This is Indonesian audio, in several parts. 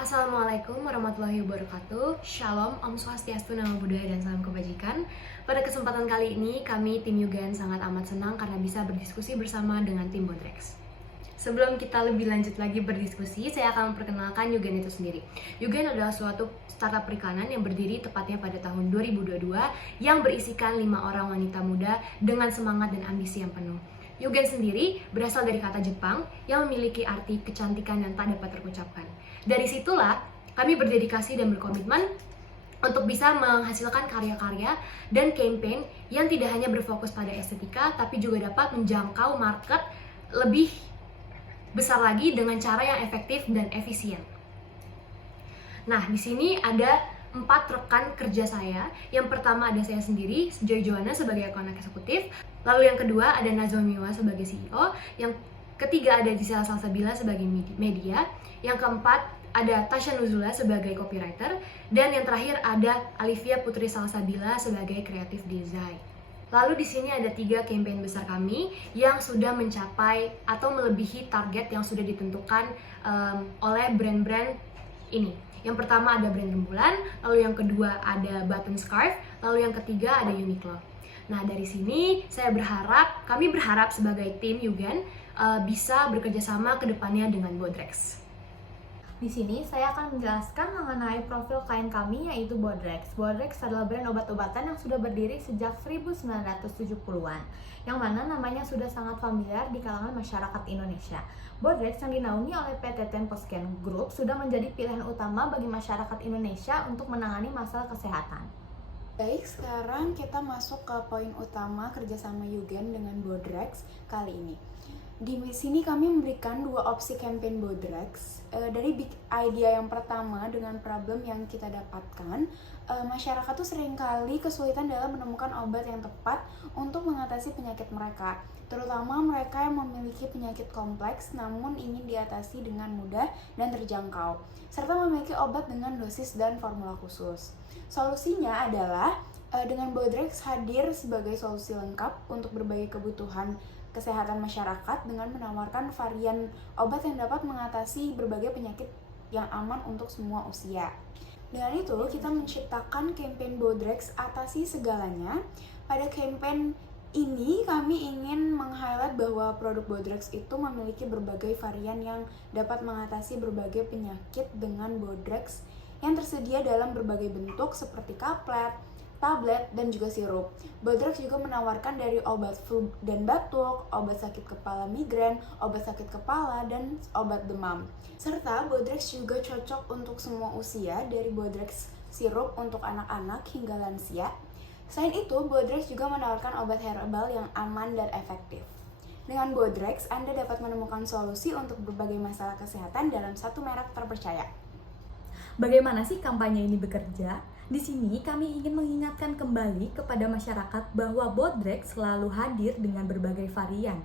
Assalamualaikum warahmatullahi wabarakatuh. Shalom, Om Swastiastu, Namo Buddhaya, dan salam kebajikan. Pada kesempatan kali ini, kami tim Yugen sangat amat senang karena bisa berdiskusi bersama dengan tim Bodrex. Sebelum kita lebih lanjut lagi berdiskusi, saya akan memperkenalkan Yugen itu sendiri. Yugen adalah suatu startup perikanan yang berdiri tepatnya pada tahun 2022 yang berisikan 5 orang wanita muda dengan semangat dan ambisi yang penuh. Yugen sendiri berasal dari kata Jepang yang memiliki arti kecantikan yang tak dapat terucapkan. Dari situlah kami berdedikasi dan berkomitmen untuk bisa menghasilkan karya-karya dan campaign yang tidak hanya berfokus pada estetika, tapi juga dapat menjangkau market lebih besar lagi dengan cara yang efektif dan efisien. Nah, di sini ada 4 rekan kerja saya. Yang pertama ada saya sendiri, Joy Joanna sebagai account eksekutif. Lalu yang kedua ada Nazomiwa sebagai CEO. Yang ketiga ada Gisela Salsabila sebagai media. Yang keempat ada Tasha Nuzula sebagai copywriter. Dan yang terakhir ada Alivia Putri Salsabila sebagai creative design. Lalu di sini ada 3 campaign besar kami yang sudah mencapai atau melebihi target yang sudah ditentukan oleh brand-brand ini. Yang pertama ada brand rembulan, lalu yang kedua ada button scarf, lalu yang ketiga ada Uniqlo. Nah, dari sini kami berharap sebagai tim Yugen bisa bekerja sama ke depannya dengan Bodrex. Di sini saya akan menjelaskan mengenai profil klien kami, yaitu Bodrex. Bodrex adalah brand obat-obatan yang sudah berdiri sejak 1970-an, yang mana namanya sudah sangat familiar di kalangan masyarakat Indonesia. Bodrex yang dinaungi oleh PT Temposcan Group sudah menjadi pilihan utama bagi masyarakat Indonesia untuk menangani masalah kesehatan. Baik, sekarang kita masuk ke poin utama kerjasama Yugen dengan Bodrex kali ini. Di sini kami memberikan 2 opsi campaign Bodrex. Dari big idea yang pertama dengan problem yang kita dapatkan, masyarakat tuh seringkali kesulitan dalam menemukan obat yang tepat untuk mengatasi penyakit mereka, terutama mereka yang memiliki penyakit kompleks namun ingin diatasi dengan mudah dan terjangkau, serta memiliki obat dengan dosis dan formula khusus. Solusinya adalah dengan Bodrex hadir sebagai solusi lengkap untuk berbagai kebutuhan kesehatan masyarakat dengan menawarkan varian obat yang dapat mengatasi berbagai penyakit yang aman untuk semua usia. Dengan itu, kita menciptakan campaign Bodrex Atasi Segalanya. Pada campaign ini, kami ingin meng-highlight bahwa produk Bodrex itu memiliki berbagai varian yang dapat mengatasi berbagai penyakit dengan Bodrex yang tersedia dalam berbagai bentuk seperti kaplet, tablet, dan juga sirup. Bodrex juga menawarkan dari obat flu dan batuk, obat sakit kepala migrain, obat sakit kepala, dan obat demam. Serta Bodrex juga cocok untuk semua usia, dari Bodrex sirup untuk anak-anak hingga lansia. Selain itu, Bodrex juga menawarkan obat herbal yang aman dan efektif. Dengan Bodrex, Anda dapat menemukan solusi untuk berbagai masalah kesehatan dalam satu merek terpercaya. Bagaimana sih kampanye ini bekerja? Di sini kami ingin mengingatkan kembali kepada masyarakat bahwa Bodrex selalu hadir dengan berbagai varian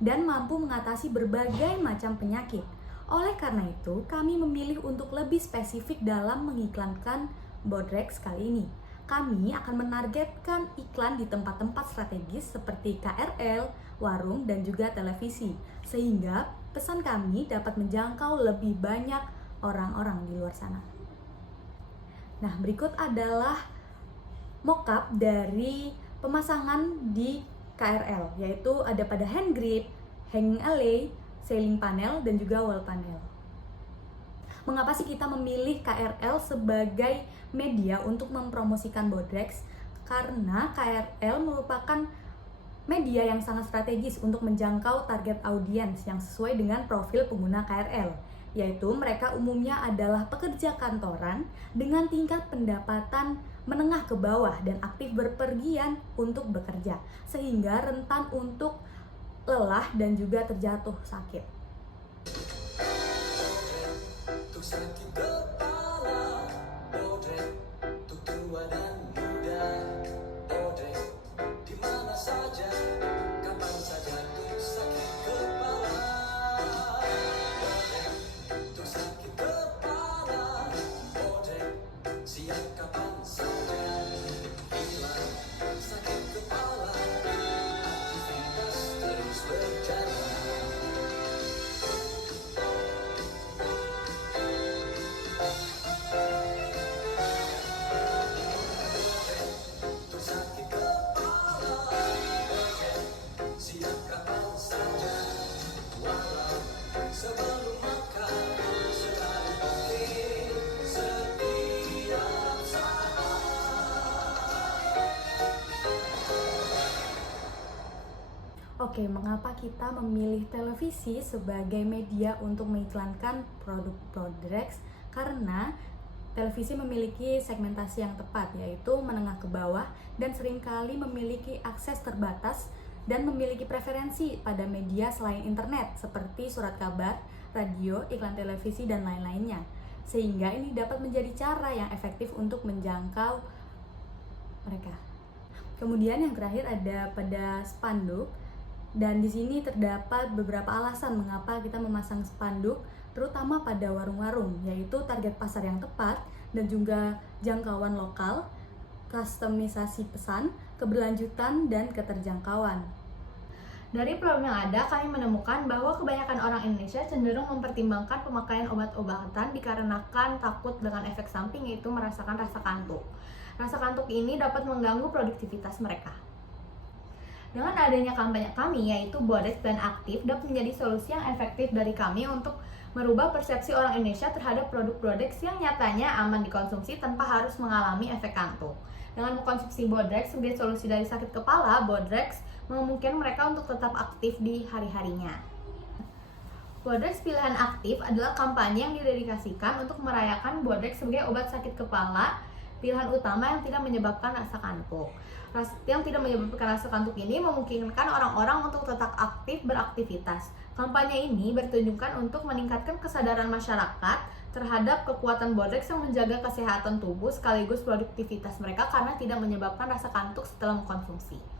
dan mampu mengatasi berbagai macam penyakit. Oleh karena itu, kami memilih untuk lebih spesifik dalam mengiklankan Bodrex kali ini. Kami akan menargetkan iklan di tempat-tempat strategis seperti KRL, warung, dan juga televisi, sehingga pesan kami dapat menjangkau lebih banyak orang-orang di luar sana. Nah, berikut adalah mockup dari pemasangan di KRL, yaitu ada pada hand grip, hanging alley, ceiling panel, dan juga wall panel. Mengapa sih kita memilih KRL sebagai media untuk mempromosikan Bodrex? Karena KRL merupakan media yang sangat strategis untuk menjangkau target audiens yang sesuai dengan profil pengguna KRL, yaitu mereka umumnya adalah pekerja kantoran dengan tingkat pendapatan menengah ke bawah dan aktif berpergian untuk bekerja, sehingga rentan untuk lelah dan juga terjatuh sakit. Oke, mengapa kita memilih televisi sebagai media untuk mengiklankan produk Bodrex? Karena televisi memiliki segmentasi yang tepat, yaitu menengah ke bawah, dan seringkali memiliki akses terbatas dan memiliki preferensi pada media selain internet seperti surat kabar, radio, iklan televisi, dan lain-lainnya. Sehingga ini dapat menjadi cara yang efektif untuk menjangkau mereka. Kemudian yang terakhir ada pada spanduk, dan di sini terdapat beberapa alasan mengapa kita memasang spanduk, terutama pada warung-warung, yaitu target pasar yang tepat dan juga jangkauan lokal, kustomisasi pesan, keberlanjutan, dan keterjangkauan. Dari problem yang ada, kami menemukan bahwa kebanyakan orang Indonesia cenderung mempertimbangkan pemakaian obat-obatan dikarenakan takut dengan efek samping, yaitu merasakan rasa kantuk. Rasa kantuk ini dapat mengganggu produktivitas mereka. Dengan adanya kampanye kami, yaitu Bodrex dan Aktif, dapat menjadi solusi yang efektif dari kami untuk merubah persepsi orang Indonesia terhadap produk Bodrex yang nyatanya aman dikonsumsi tanpa harus mengalami efek kantuk. Dengan mengkonsumsi Bodrex sebagai solusi dari sakit kepala, Bodrex memungkinkan mereka untuk tetap aktif di hari-harinya. Bodrex Pilihan Aktif adalah kampanye yang didedikasikan untuk merayakan Bodrex sebagai obat sakit kepala pilihan utama yang tidak menyebabkan rasa kantuk. Yang tidak menyebabkan rasa kantuk ini memungkinkan orang-orang untuk tetap aktif beraktivitas. Kampanye ini bertujuan untuk meningkatkan kesadaran masyarakat terhadap kekuatan Bodrex yang menjaga kesehatan tubuh sekaligus produktivitas mereka karena tidak menyebabkan rasa kantuk setelah mengkonsumsi.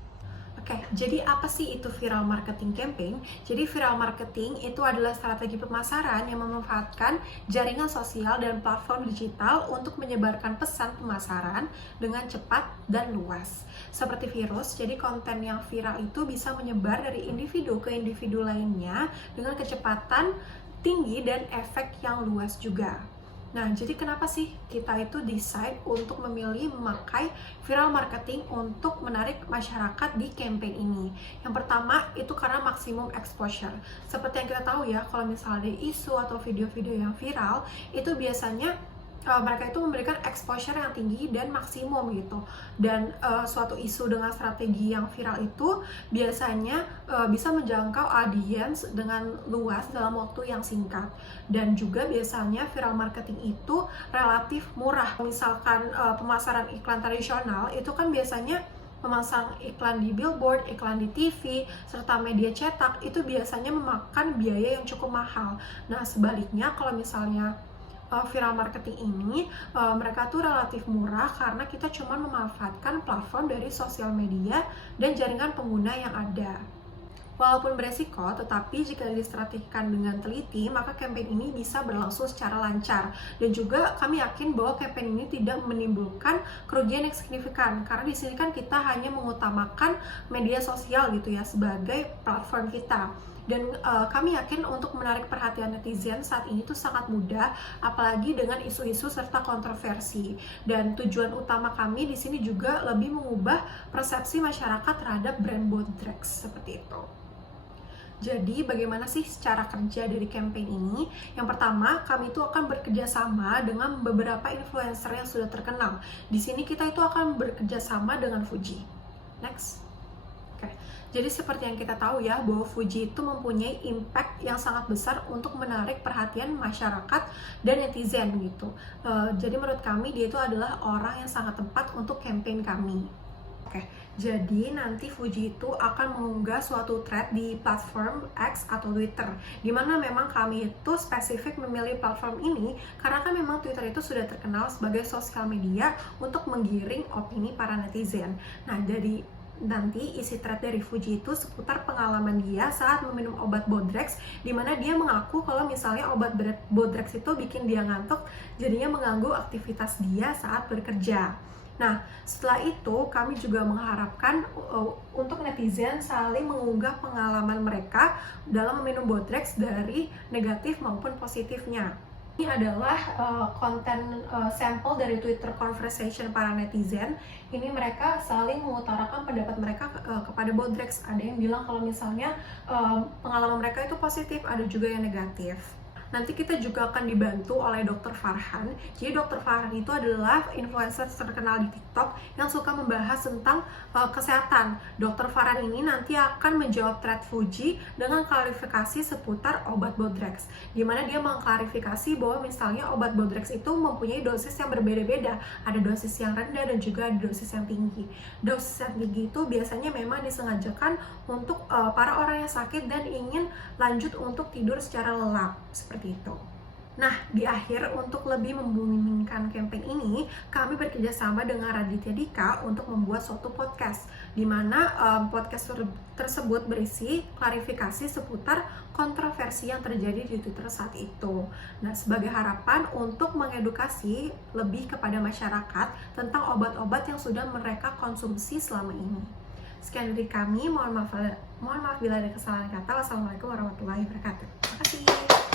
Oke, jadi apa sih itu viral marketing campaign? Jadi viral marketing itu adalah strategi pemasaran yang memanfaatkan jaringan sosial dan platform digital untuk menyebarkan pesan pemasaran dengan cepat dan luas. Seperti virus, jadi konten yang viral itu bisa menyebar dari individu ke individu lainnya dengan kecepatan tinggi dan efek yang luas juga. Nah, jadi kenapa sih kita itu decide untuk memilih memakai viral marketing untuk menarik masyarakat di campaign ini? Yang pertama, itu karena maksimum exposure. Seperti yang kita tahu ya, kalau misalnya ada isu atau video-video yang viral, itu biasanya mereka itu memberikan exposure yang tinggi dan maksimum gitu. Dan suatu isu dengan strategi yang viral itu biasanya bisa menjangkau audiens dengan luas dalam waktu yang singkat. Dan juga biasanya viral marketing itu relatif murah. Misalkan pemasaran iklan tradisional itu kan biasanya memasang iklan di billboard, iklan di TV, serta media cetak itu biasanya memakan biaya yang cukup mahal. Nah, sebaliknya kalau misalnya viral marketing ini mereka tuh relatif murah karena kita cuma memanfaatkan platform dari sosial media dan jaringan pengguna yang ada. Walaupun beresiko, tetapi jika distrategikan dengan teliti, maka campaign ini bisa berlangsung secara lancar. Dan juga kami yakin bahwa campaign ini tidak menimbulkan kerugian yang signifikan, karena di sini kan kita hanya mengutamakan media sosial gitu ya sebagai platform kita. Dan kami yakin untuk menarik perhatian netizen saat ini tuh sangat mudah, apalagi dengan isu-isu serta kontroversi. Dan tujuan utama kami di sini juga lebih mengubah persepsi masyarakat terhadap brand Bodrex seperti itu. Jadi bagaimana sih cara kerja dari campaign ini? Yang pertama, kami itu akan bekerja sama dengan beberapa influencer yang sudah terkenal. Di sini kita itu akan bekerja sama dengan Fuji. Next. Oke. Jadi seperti yang kita tahu ya, bahwa Fuji itu mempunyai impact yang sangat besar untuk menarik perhatian masyarakat dan netizen gitu. Jadi menurut kami dia itu adalah orang yang sangat tepat untuk campaign kami. Oke, jadi nanti Fuji itu akan mengunggah suatu thread di platform X atau Twitter, dimana memang kami itu spesifik memilih platform ini karena kan memang Twitter itu sudah terkenal sebagai sosial media untuk menggiring opini para netizen. Nah, dari nanti isi thread dari Fuji itu seputar pengalaman dia saat meminum obat Bodrex, dimana dia mengaku kalau misalnya obat Bodrex itu bikin dia ngantuk, jadinya mengganggu aktivitas dia saat bekerja. Nah, setelah itu kami juga mengharapkan untuk netizen saling mengunggah pengalaman mereka dalam meminum Bodrex dari negatif maupun positifnya. Ini adalah konten sampel dari Twitter conversation para netizen. Ini mereka saling mengutarakan pendapat mereka kepada Bodrex. Ada yang bilang kalau misalnya pengalaman mereka itu positif, ada juga yang negatif. Nanti kita juga akan dibantu oleh Dr. Farhan. Jadi Dr. Farhan itu adalah influencer terkenal di TikTok yang suka membahas tentang kesehatan. Dr. Farhan ini nanti akan menjawab thread Fuji dengan klarifikasi seputar obat Bodrex, di mana dia mengklarifikasi bahwa misalnya obat Bodrex itu mempunyai dosis yang berbeda-beda. Ada dosis yang rendah dan juga ada dosis yang tinggi. Dosis yang tinggi itu biasanya memang disengajakan untuk para orang yang sakit dan ingin lanjut untuk tidur secara lelap, seperti itu. Nah, di akhir untuk lebih memboomingkan campaign ini, kami bekerja sama dengan Raditya Dika untuk membuat suatu podcast, di mana podcast tersebut berisi klarifikasi seputar kontroversi yang terjadi di Twitter saat itu. Nah, sebagai harapan untuk mengedukasi lebih kepada masyarakat tentang obat-obat yang sudah mereka konsumsi selama ini. Sekian dari kami, mohon maaf bila ada kesalahan kata. Wassalamualaikum warahmatullahi wabarakatuh. Terima kasih.